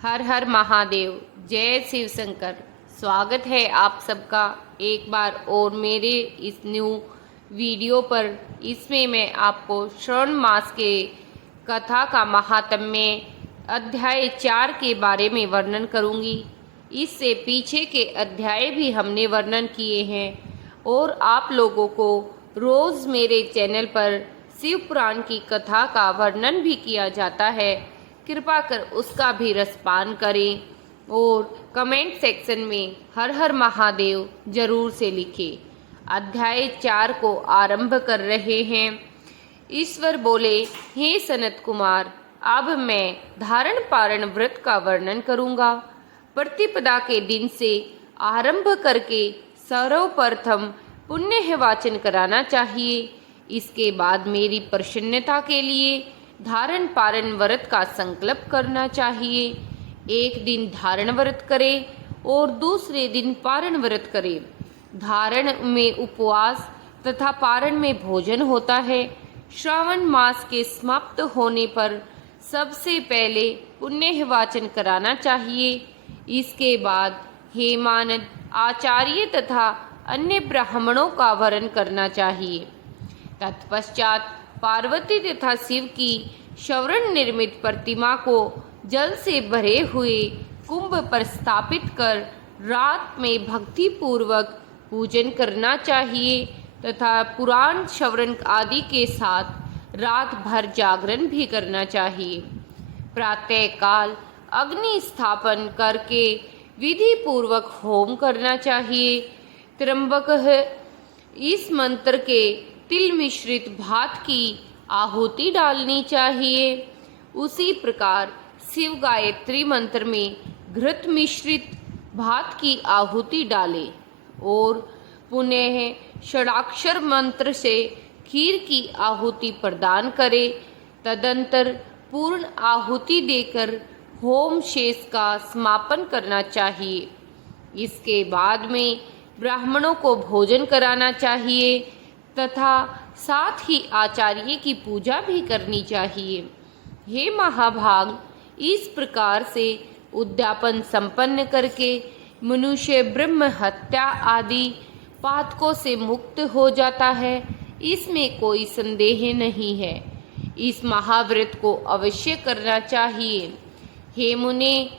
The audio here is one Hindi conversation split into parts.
हर हर महादेव। जय शिव शंकर। स्वागत है आप सबका एक बार और मेरे इस न्यू वीडियो पर। इसमें मैं आपको श्रावण मास के कथा का महात्म्य अध्याय 4 के बारे में वर्णन करूंगी। इससे पीछे के अध्याय भी हमने वर्णन किए हैं और आप लोगों को रोज़ मेरे चैनल पर शिव पुराण की कथा का वर्णन भी किया जाता है। कृपा कर उसका भी रसपान करें और कमेंट सेक्शन में हर हर महादेव जरूर से लिखें। अध्याय 4 को आरंभ कर रहे हैं। ईश्वर बोले, हे सनत कुमार, अब मैं धारण पारण व्रत का वर्णन करूंगा। प्रतिपदा के दिन से आरंभ करके सर्वप्रथम पुण्य वाचन कराना चाहिए। इसके बाद मेरी प्रसन्नता के लिए धारण पारण व्रत का संकल्प करना चाहिए। एक दिन धारण व्रत करें और दूसरे दिन पारण व्रत करें। धारण में उपवास तथा पारण में भोजन होता है। श्रावण मास के समाप्त होने पर सबसे पहले पुण्य वाचन कराना चाहिए। इसके बाद हेमानद आचार्य तथा अन्य ब्राह्मणों का वरण करना चाहिए। तत्पश्चात पार्वती तथा शिव की स्वर्ण निर्मित प्रतिमा को जल से भरे हुए कुंभ पर स्थापित कर रात में भक्ति पूर्वक पूजन करना चाहिए तथा पुराण श्रवण आदि के साथ रात भर जागरण भी करना चाहिए। प्रातः काल अग्नि स्थापन करके विधि पूर्वक होम करना चाहिए। त्र्यंबक इस मंत्र के तिल मिश्रित भात की आहुति डालनी चाहिए। उसी प्रकार शिव गायत्री मंत्र में घृत मिश्रित भात की आहुति डालें और पुनः षडाक्षर मंत्र से खीर की आहुति प्रदान करें। तदंतर पूर्ण आहुति देकर होम शेष का समापन करना चाहिए। इसके बाद में ब्राह्मणों को भोजन कराना चाहिए तथा साथ ही आचार्य की पूजा भी करनी चाहिए। हे महाभाग, इस प्रकार से उद्यापन संपन्न करके मनुष्य ब्रह्म हत्या आदि पातकों से मुक्त हो जाता है। इसमें कोई संदेह नहीं है। इस महाव्रत को अवश्य करना चाहिए। हे मुने,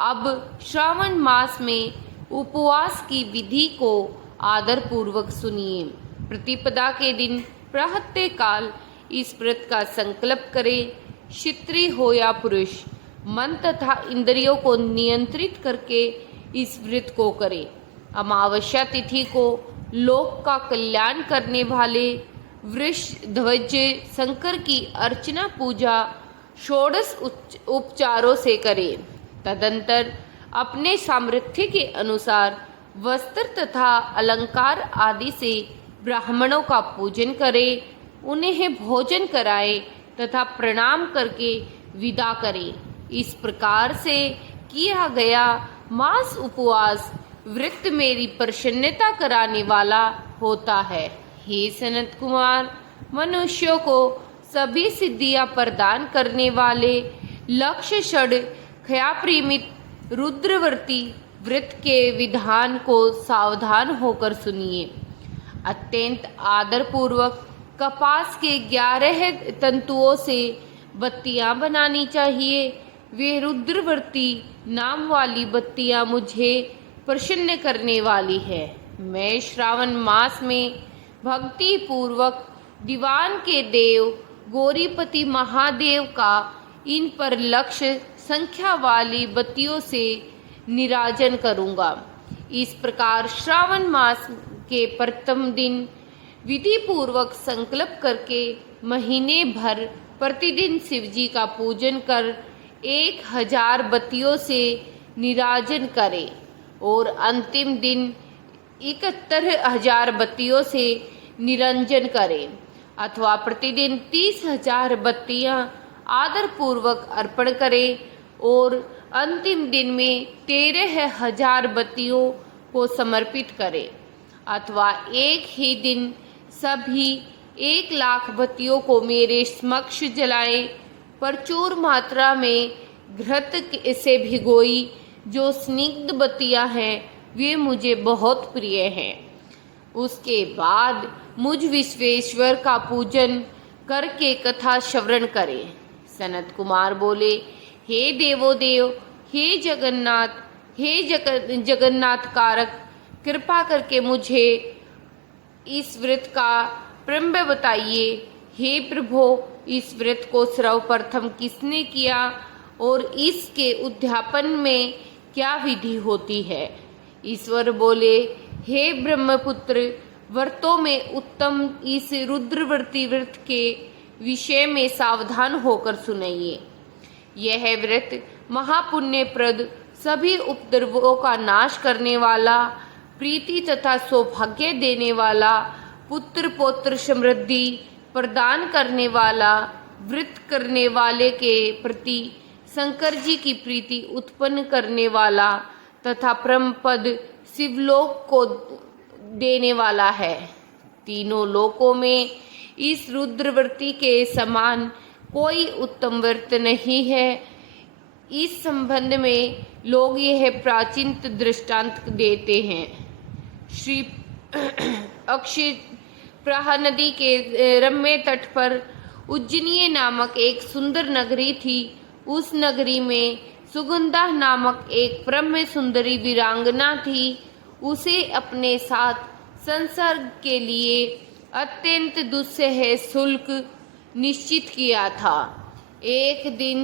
अब श्रावण मास में उपवास की विधि को आदर पूर्वक सुनिए। प्रतिपदा के दिन प्रातः काल इस व्रत का संकल्प करें। क्षत्रिय हो या पुरुष, मन तथा इंद्रियों को नियंत्रित करके इस व्रत को करें। अमावस्या तिथि को लोक का कल्याण करने वाले वृष ध्वज शंकर की अर्चना पूजा षोडश उपचारों से करें। तदंतर अपने सामर्थ्य के अनुसार वस्त्र तथा अलंकार आदि से ब्राह्मणों का पूजन करें, उन्हें भोजन कराएं तथा प्रणाम करके विदा करें। इस प्रकार से किया गया मास उपवास व्रत मेरी प्रसन्नता कराने वाला होता है। हे सनत कुमार, मनुष्यों को सभी सिद्धियां प्रदान करने वाले लक्ष्य षड क्षयाप्रीमित रुद्रवर्ती व्रत के विधान को सावधान होकर सुनिए। अत्यंत आदर पूर्वक कपास के 11 तंतुओं से बत्तियां बनानी चाहिए। वे रुद्रवर्ती नाम वाली बत्तियां मुझे प्रसन्न करने वाली है। मैं श्रावण मास में भक्ति पूर्वक दीवान के देव गौरीपति महादेव का इन पर लक्ष्य संख्या वाली बत्तियों से निराजन करूंगा। इस प्रकार श्रावण मास के प्रथम दिन विधि पूर्वक संकल्प करके महीने भर प्रतिदिन शिवजी का पूजन कर 1000 बत्तियों से निराजन करें और अंतिम दिन 71,000 बत्तियों से निरंजन करें अथवा प्रतिदिन 30,000 बत्तियां आदर पूर्वक अर्पण करें और अंतिम दिन में 13,000 बत्तियों को समर्पित करें अथवा एक ही दिन सभी 1,00,000 बत्तियों को मेरे समक्ष जलाएं। प्रचुर मात्रा में घृत से भिगोई जो स्निग्ध बत्तियां हैं वे मुझे बहुत प्रिय हैं। उसके बाद मुझ विश्वेश्वर का पूजन करके कथा श्रवण करें। सनत कुमार बोले, हे देवोदेव, हे जगन्नाथ, हे जगन्नाथ कारक, कृपा करके मुझे इस व्रत का प्रारंभ बताइए। हे प्रभो, इस व्रत को सर्वप्रथम किसने किया और इसके उद्यापन में क्या विधि होती है? ईश्वर बोले, हे ब्रह्मपुत्र, व्रतों में उत्तम इस रुद्रव्रती व्रत के विषय में सावधान होकर सुनिए। यह व्रत महापुण्यप्रद, सभी उपद्रवों का नाश करने वाला, प्रीति तथा सौभाग्य देने वाला, पुत्र पौत्र समृद्धि प्रदान करने वाला, व्रत करने वाले के प्रति शंकर जी की प्रीति उत्पन्न करने वाला तथा परम पद शिवलोक को देने वाला है। तीनों लोकों में इस रुद्रव्रती के समान कोई उत्तम व्रत नहीं है। इस संबंध में लोग यह प्राचीन दृष्टांत देते हैं। श्री अक्षय प्रहा नदी के रम्य तट पर उज्जैनी नामक एक सुंदर नगरी थी। उस नगरी में सुगंधा नामक एक परम सुंदरी वीरांगना थी। उसे अपने साथ संसर्ग के लिए अत्यंत दुस्सह शुल्क निश्चित किया था। एक दिन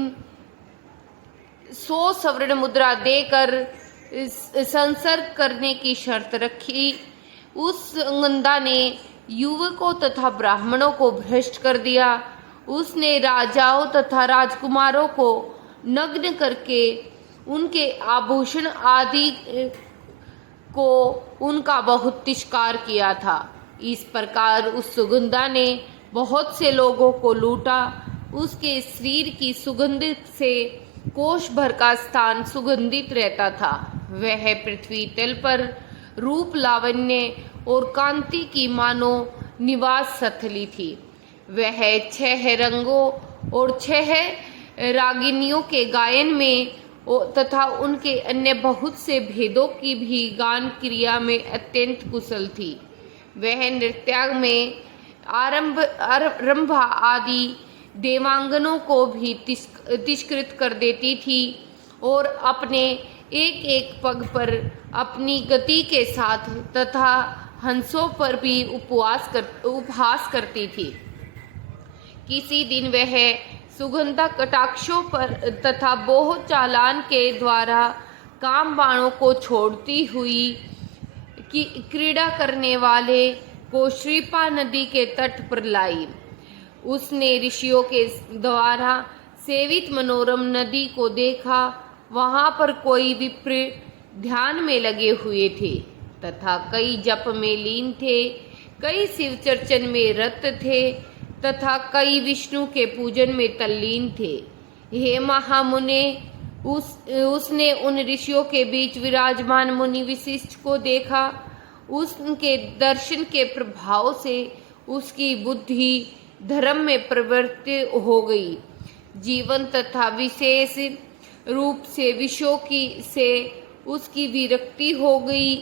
100 स्वर्ण मुद्रा देकर संसर्ग करने की शर्त रखी। उस सुगंधा ने युवकों तथा ब्राह्मणों को भ्रष्ट कर दिया। उसने राजाओं तथा राजकुमारों को नग्न करके उनके आभूषण आदि को उनका बहुत तिरस्कार किया था। इस प्रकार उस सुगंधा ने बहुत से लोगों को लूटा। उसके शरीर की सुगंध से कोष भर का स्थान सुगंधित रहता था। वह पृथ्वी तल पर रूप, लावण्य और कांति की मानो निवास स्थली थी। वह 6 रंगों और 6 रागिनियों के गायन में तथा उनके अन्य बहुत से भेदों की भी गान क्रिया में अत्यंत कुशल थी। वह नृत्य में आरंभ आदि देवांगनों को भी तिरस्कृत कर देती थी और अपने एक एक पग पर अपनी गति के साथ तथा हंसों पर भी उपहास करती थी। किसी दिन वह सुगंधा कटाक्षों पर तथा बोह चालान के द्वारा काम बाणों को छोड़ती हुई क्रीड़ा करने वाले को श्रीपा नदी के तट पर लाई। उसने ऋषियों के द्वारा सेवित मनोरम नदी को देखा। वहां पर कोई विप्र ध्यान में लगे हुए थे तथा कई जप में लीन थे, कई शिव चर्चन में रत थे तथा कई विष्णु के पूजन में तल्लीन थे। हे महामुने, उसने उन ऋषियों के बीच विराजमान मुनि विशिष्ट को देखा। उसके दर्शन के प्रभाव से उसकी बुद्धि धर्म में प्रवृत्त हो गई। जीवन तथा विशेष रूप से विषयों की से उसकी विरक्ति हो गई।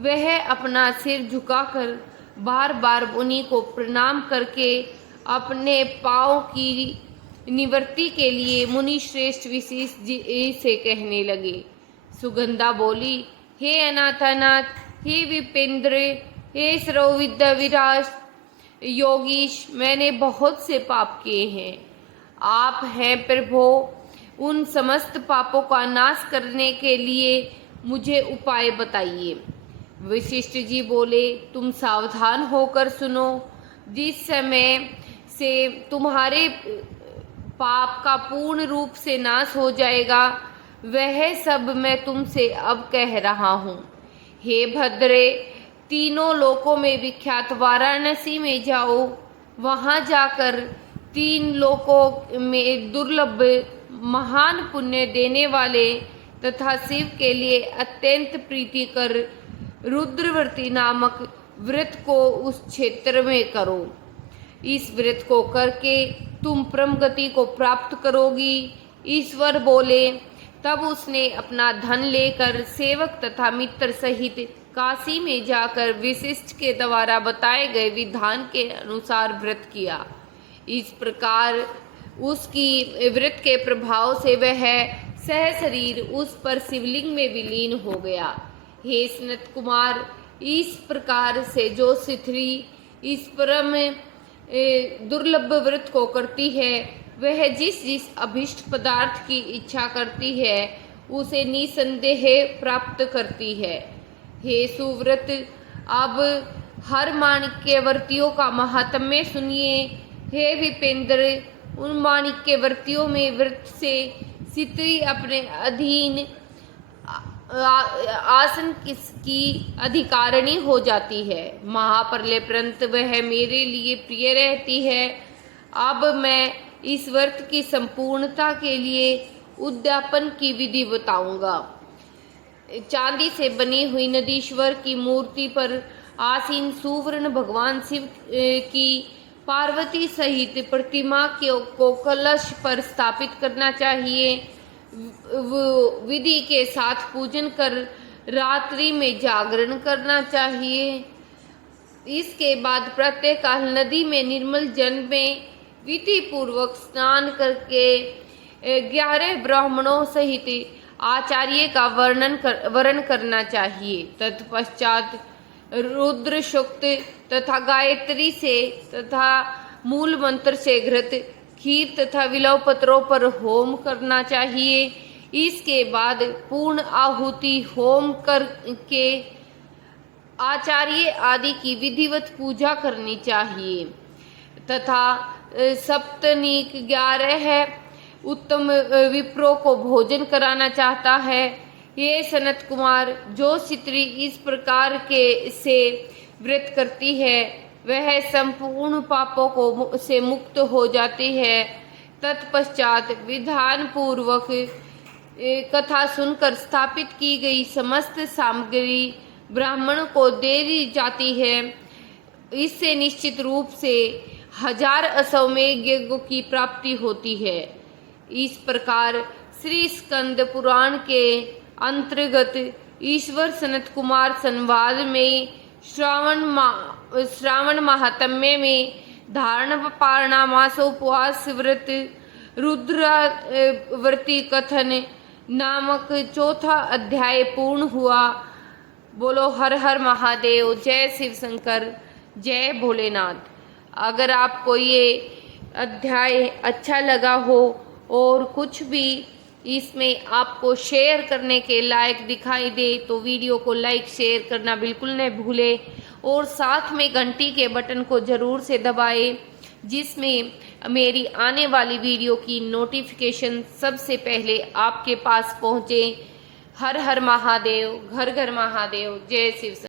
वह अपना सिर झुकाकर बार बार मुनि को प्रणाम करके अपने पाँव की निवृत्ति के लिए मुनि श्रेष्ठ विशेष जी से कहने लगे। सुगंधा बोली, हे अनाथानाथ, हे विपेंद्र, हे सर्वविद्या विराज योगीश, मैंने बहुत से पाप किए हैं। आप हैं प्रभो, उन समस्त पापों का नाश करने के लिए मुझे उपाय बताइए। वशिष्ठ जी बोले, तुम सावधान होकर सुनो। जिस समय से तुम्हारे पाप का पूर्ण रूप से नाश हो जाएगा, वह सब मैं तुमसे अब कह रहा हूँ। हे भद्रे, तीनों लोकों में विख्यात वाराणसी में जाओ। वहाँ जाकर 3 लोकों में दुर्लभ महान पुण्य देने वाले तथा शिव के लिए अत्यंत प्रीतिकर रुद्रव्रती नामक व्रत को उस क्षेत्र में करो। इस व्रत को करके तुम परम गति को प्राप्त करोगी। ईश्वर बोले। तब उसने अपना धन लेकर सेवक तथा मित्र सहित काशी में जाकर वशिष्ठ के द्वारा बताए गए विधान के अनुसार व्रत किया। इस प्रकार उसकी व्रत के प्रभाव से वह सहशरीर उस पर शिवलिंग में विलीन हो गया। हे सनत कुमार, इस प्रकार से जो स्त्री इस परम दुर्लभ व्रत को करती है, वह जिस जिस अभिष्ट पदार्थ की इच्छा करती है उसे निसंदेह प्राप्त करती है। हे सुव्रत, अब हर माणिक्यवर्तियों का महात्म्य सुनिए। हे विपेंद्र, उन माणिक्यवर्तियों में व्रत से स्त्री अपने अधीन आसन किसकी अधिकारिणी हो जाती है। महाप्रलय पर्यंत वह मेरे लिए प्रिय रहती है। अब मैं इस व्रत की संपूर्णता के लिए उद्यापन की विधि बताऊंगा। चांदी से बनी हुई नदीश्वर की मूर्ति पर आसीन सुवर्ण भगवान शिव की पार्वती सहित प्रतिमा को कलश पर स्थापित करना चाहिए। विधि के साथ पूजन कर रात्रि में जागरण करना चाहिए। इसके बाद प्रातःकाल नदी में निर्मल जल में विधि पूर्वक स्नान करके 11 ब्राह्मणों सहित आचार्य का वर्ण करना चाहिए। तत्पश्चात रुद्र सूक्त तथा गायत्री से तथा मूल मंत्र से घृत, खीर तथा विलव पत्रों पर होम करना चाहिए। इसके बाद पूर्ण आहुति होम करके आचार्य आदि की विधिवत पूजा करनी चाहिए तथा सप्तनीक 11 है उत्तम विप्रों को भोजन कराना चाहता है। ये सनत कुमार, जो स्त्री इस प्रकार के से व्रत करती है वह संपूर्ण पापों को से मुक्त हो जाती है। तत्पश्चात विधान पूर्वक कथा सुनकर स्थापित की गई समस्त सामग्री ब्राह्मण को दे दी जाती है। इससे निश्चित रूप से 1000 अश्वमेध यज्ञों की प्राप्ति होती है। इस प्रकार श्री स्कंद पुराण के अंतर्गत ईश्वर सनत कुमार संवाद में श्रावण महात्म्य में धारण पारणा मासोपवास व्रत रुद्रव्रती कथन नामक चौथा अध्याय पूर्ण हुआ। बोलो हर हर महादेव, जय शिव शंकर, जय भोलेनाथ। अगर आपको ये अध्याय अच्छा लगा हो और कुछ भी इसमें आपको शेयर करने के लायक दिखाई दे तो वीडियो को लाइक शेयर करना बिल्कुल न भूले और साथ में घंटी के बटन को ज़रूर से दबाएं, जिसमें मेरी आने वाली वीडियो की नोटिफिकेशन सबसे पहले आपके पास पहुँचे। हर हर महादेव, घर घर महादेव, जय शिव।